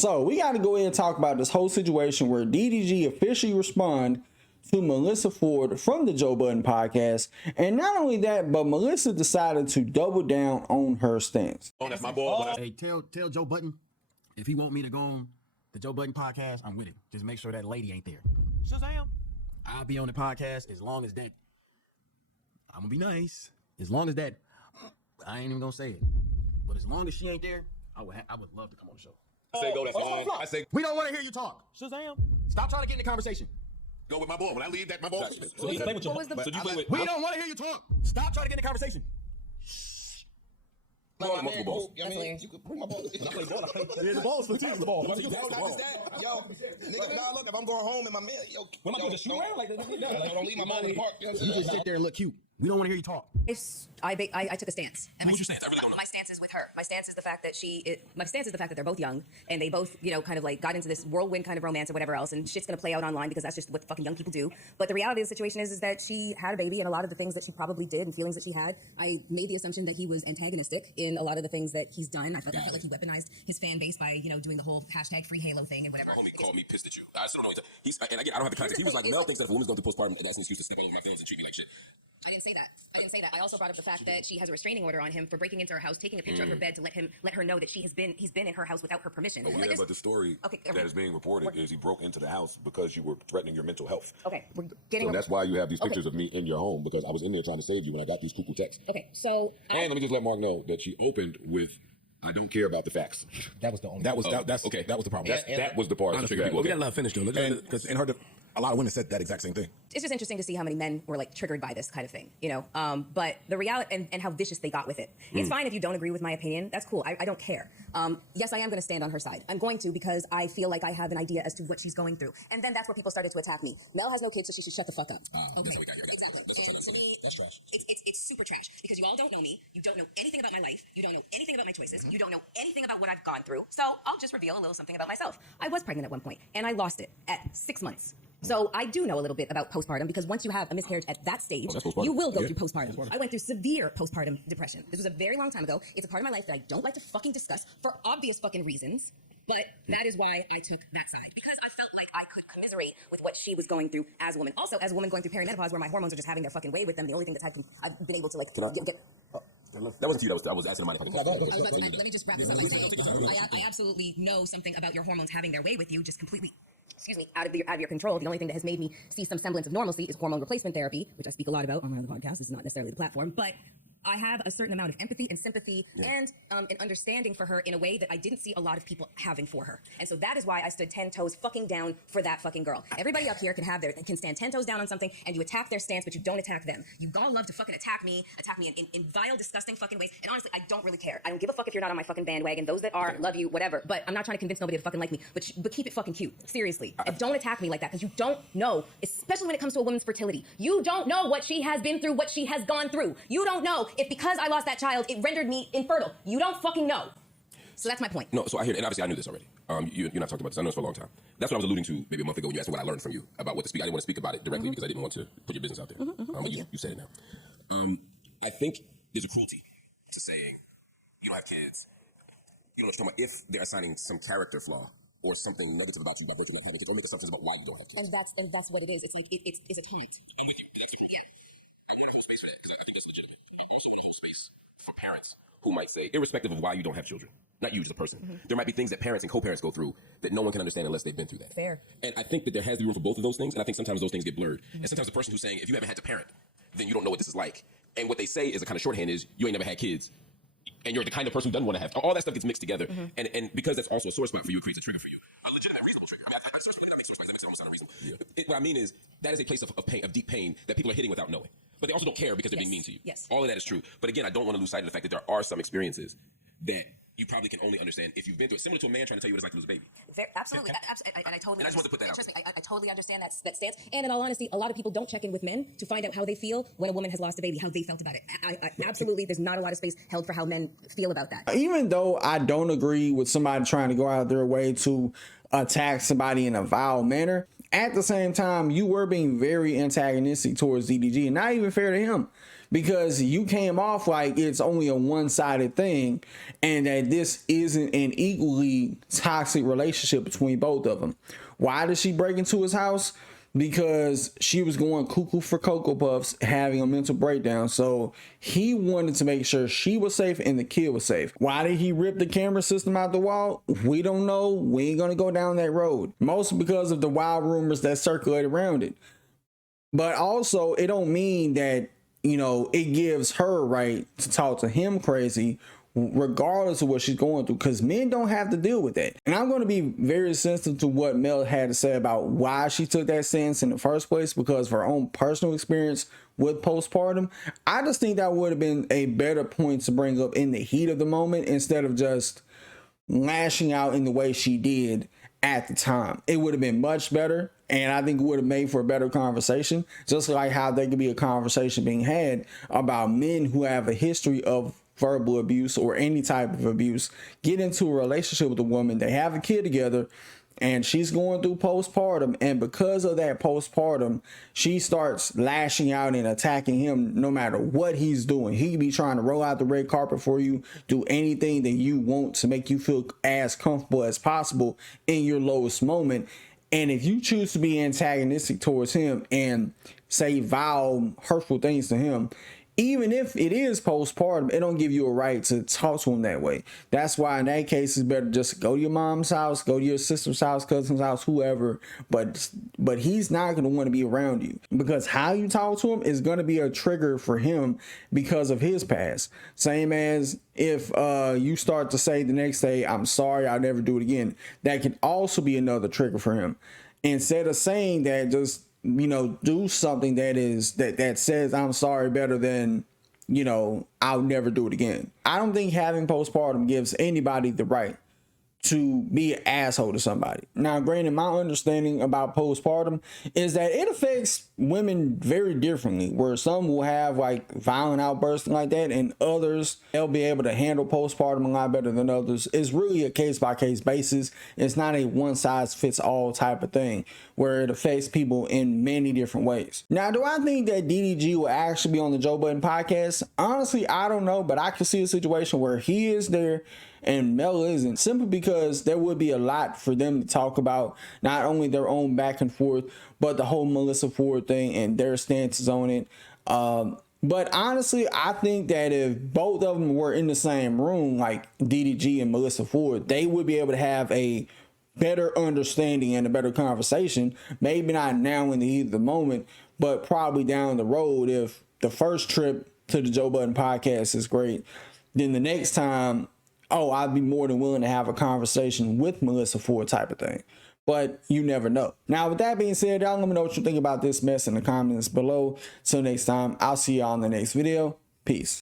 So we got to go ahead and talk about this whole situation where DDG officially responded to Melyssa Ford from the Joe Budden podcast. And not only that, but Melyssa decided to double down on her stance. Oh, that's my boy. Hey, tell Joe Budden if he want me to go on the Joe Budden podcast, I'm with it. Just make sure that lady ain't there. Shazam. I'll be on the podcast as long as that. I'm gonna be nice. As long as that, I ain't even gonna say it. But as long as she ain't there, I would love to come on the show. I say go, that's fine. I say We don't want to hear you talk. Shazam. Stop trying to get in the conversation. Go with my boy. When I leave that, my boy. We don't want to hear you talk. Stop trying to get in the conversation. Like multiple balls. I mean, you could bring my ball. The ball's for the ball. Yo, not just that. Yo, nigga, nah, look, if I'm going home and my man, yo, What am I doing? Shoot around like that? don't leave my mom in the park. You know what I'm You saying? just sit there and look cute. We don't want to hear you talk. I took a stance. And What's your stance? I really don't know. My stance is with her. My stance is the fact that they're both young and they both, kind of like got into this whirlwind kind of romance or whatever else, and shit's gonna play out online because that's just what fucking young people do. But the reality of the situation is that she had a baby, and a lot of the things that she probably did and feelings that she had, I made the assumption that he was antagonistic in a lot of the things that he's done. I felt like he weaponized his fan base by, doing the whole hashtag free Halo thing and whatever. Homie called me pissed at you. I just don't know. And again, I don't have the context. He was like, Mel thinks that if a woman's going through postpartum, that's an excuse to step all over my feelings and treat me like shit. I didn't say that. I also brought up the fact that she has a restraining order on him for breaking into her house, taking a picture of her bed to let her know that he's been in her house without her permission. Oh, yeah, but the story that is being reported is he broke into the house because you were threatening your mental health. Okay, we're getting. So that's why you have these pictures of me in your home, because I was in there trying to save you when I got these cuckoo texts. Okay, so And let me just let Mark know that she opened with, "I don't care about the facts." That was the only. That's okay. That was the problem. That was the part. Honestly, that we triggered got a people. lot of finish though. Because in her, a lot of women said that exact same thing. it's just interesting to see how many men were like triggered by this kind of thing, but the reality and how vicious they got with it. It's fine if you don't agree with my opinion. That's cool. I don't care. Yes, I am going to stand on her side. I'm going to, because I feel like I have an idea as to what she's going through. And then that's where people started to attack me. Mel has no kids, so she should shut the fuck up. That's how we got here. Exactly. And to me, That's trash. It's super trash because you all don't know me. You don't know anything about my life. You don't know anything about my choices. You don't know anything about what I've gone through. So I'll just reveal a little something about myself. I was pregnant at one point, and I lost it at 6 months. So I do know a little bit about postpartum, because once you have a miscarriage at that stage, you will go through postpartum. I went through severe postpartum depression. This was a very long time ago. It's a part of my life that I don't like to fucking discuss for obvious fucking reasons. But that is why I took that side, because I felt like I could commiserate with what she was going through as a woman. Also, as a woman going through perimenopause, where my hormones are just having their fucking way with them, the only thing that's I've been able to like get. That wasn't you. I was asking somebody if I could. Let me just wrap this up by saying, I absolutely know something about your hormones having their way with you, just completely, out of your control. The only thing that has made me see some semblance of normalcy is hormone replacement therapy, which I speak a lot about on my other podcast. This is not necessarily the platform, but I have a certain amount of empathy and sympathy and an understanding for her in a way that I didn't see a lot of people having for her. And so that is why I stood 10 toes fucking down for that fucking girl. Everybody up here can stand 10 toes down on something, and you attack their stance, but you don't attack them. You all love to fucking attack me in vile, disgusting fucking ways. And honestly, I don't really care. I don't give a fuck if you're not on my fucking bandwagon. Those that are, love you, whatever. But I'm not trying to convince nobody to fucking like me. But keep it fucking cute. Seriously. And don't attack me like that, because you don't know, especially when it comes to a woman's fertility. You don't know what she has been through, what she has gone through. You don't know if because I lost that child, it rendered me infertile. You don't fucking know. So that's my point. No, so I hear it, and obviously I knew this already. You and I talked about this. I know this for a long time. That's what I was alluding to maybe a month ago when you asked me what I learned from you about what to speak. I didn't want to speak about it directly because I didn't want to put your business out there. But you said it now. I think there's a cruelty to saying you don't have kids. You don't know if they're assigning some character flaw or something negative about you by virtue of having kids, or make assumptions about why you don't have kids. And that's what it is. It's like it's a taunt. I'm with you. Yeah. I want to hold space for that because I think it's legitimate. I also want to hold space for parents who might say, irrespective of why you don't have children, not you as a person, there might be things that parents and co-parents go through that no one can understand unless they've been through that. Fair. And I think that there has to be room for both of those things, and I think sometimes those things get blurred. And sometimes the person who's saying, if you haven't had to parent, then you don't know what this is like. And what they say is a kind of shorthand is, you ain't never had kids, and you're the kind of person who doesn't want to have. All that stuff gets mixed together, and because that's also a sore spot for you, it creates a trigger for you. A legitimate, reasonable trigger. I mean, I searched for that makes sore spots, that makes it almost unreasonable. What I mean is, that is a place of pain, of deep pain, that people are hitting without knowing. But they also don't care because they're being mean to you. Yes. All of that is true. But again, I don't want to lose sight of the fact that there are some experiences that you probably can only understand if you've been through it. Similar to a man trying to tell you what it's like to lose a baby. Absolutely. And I totally. And I just wanted to put that out. Trust me, I totally understand that stance. And in all honesty, a lot of people don't check in with men to find out how they feel when a woman has lost a baby, how they felt about it. I absolutely, there's not a lot of space held for how men feel about that. Even though I don't agree with somebody trying to go out their way to attack somebody in a vile manner, at the same time, you were being very antagonistic towards DDG, and not even fair to him. because you came off like it's only a one-sided thing and that this isn't an equally toxic relationship between both of them. Why did she break into his house? Because she was going cuckoo for Cocoa Puffs, having a mental breakdown. So he wanted to make sure she was safe and the kid was safe. Why did he rip the camera system out the wall? We don't know. We ain't gonna go down that road. Mostly because of the wild rumors that circulate around it. But also, it don't mean that, you know, it gives her a right to talk to him crazy regardless of what she's going through, because men don't have to deal with that. And I'm going to be very sensitive to what Mel had to say about why she took that stance in the first place, because of her own personal experience with postpartum. I just think that would have been a better point to bring up in the heat of the moment instead of just lashing out in the way she did at the time. It would have been much better, and I think it would have made for a better conversation, just like how there could be a conversation being had about men who have a history of verbal abuse or any type of abuse get into a relationship with a woman, they have a kid together, and she's going through postpartum, and because of that postpartum, she starts lashing out and attacking him no matter what he's doing. He could be trying to roll out the red carpet for you, do anything that you want to make you feel as comfortable as possible in your lowest moment. And if you choose to be antagonistic towards him and say vile, hurtful things to him, even if it is postpartum, it don't give you a right to talk to him that way. That's why in that case, it's better just go to your mom's house, go to your sister's house, cousin's house, whoever. But he's not going to want to be around you, because how you talk to him is going to be a trigger for him because of his past. Same as if you start to say the next day, I'm sorry, I'll never do it again. That can also be another trigger for him. Instead of saying that, just, you know, do something that says I'm sorry better than, you know, I'll never do it again. I don't think having postpartum gives anybody the right to be an asshole to somebody. Now, granted, my understanding about postpartum is that it affects women very differently, where some will have like violent outbursts like that, and others, they'll be able to handle postpartum a lot better than others. It's really a case-by-case basis. It's not a one-size-fits-all type of thing where it affects people in many different ways. Now, do I think that DDG will actually be on the Joe Budden podcast? Honestly, I don't know, but I can see a situation where he is there and Mel isn't, simply because there would be a lot for them to talk about, not only their own back and forth, but the whole Melyssa Ford thing and their stances on it. But honestly, I think that if both of them were in the same room, like DDG and Melyssa Ford, they would be able to have a better understanding and a better conversation. Maybe not now in the heat of the moment, but probably down the road. If the first trip to the Joe Budden podcast is great, then the next time, oh, I'd be more than willing to have a conversation with Melyssa Ford type of thing. But you never know. Now, with that being said, y'all let me know what you think about this mess in the comments below. Till next time, I'll see y'all in the next video. Peace.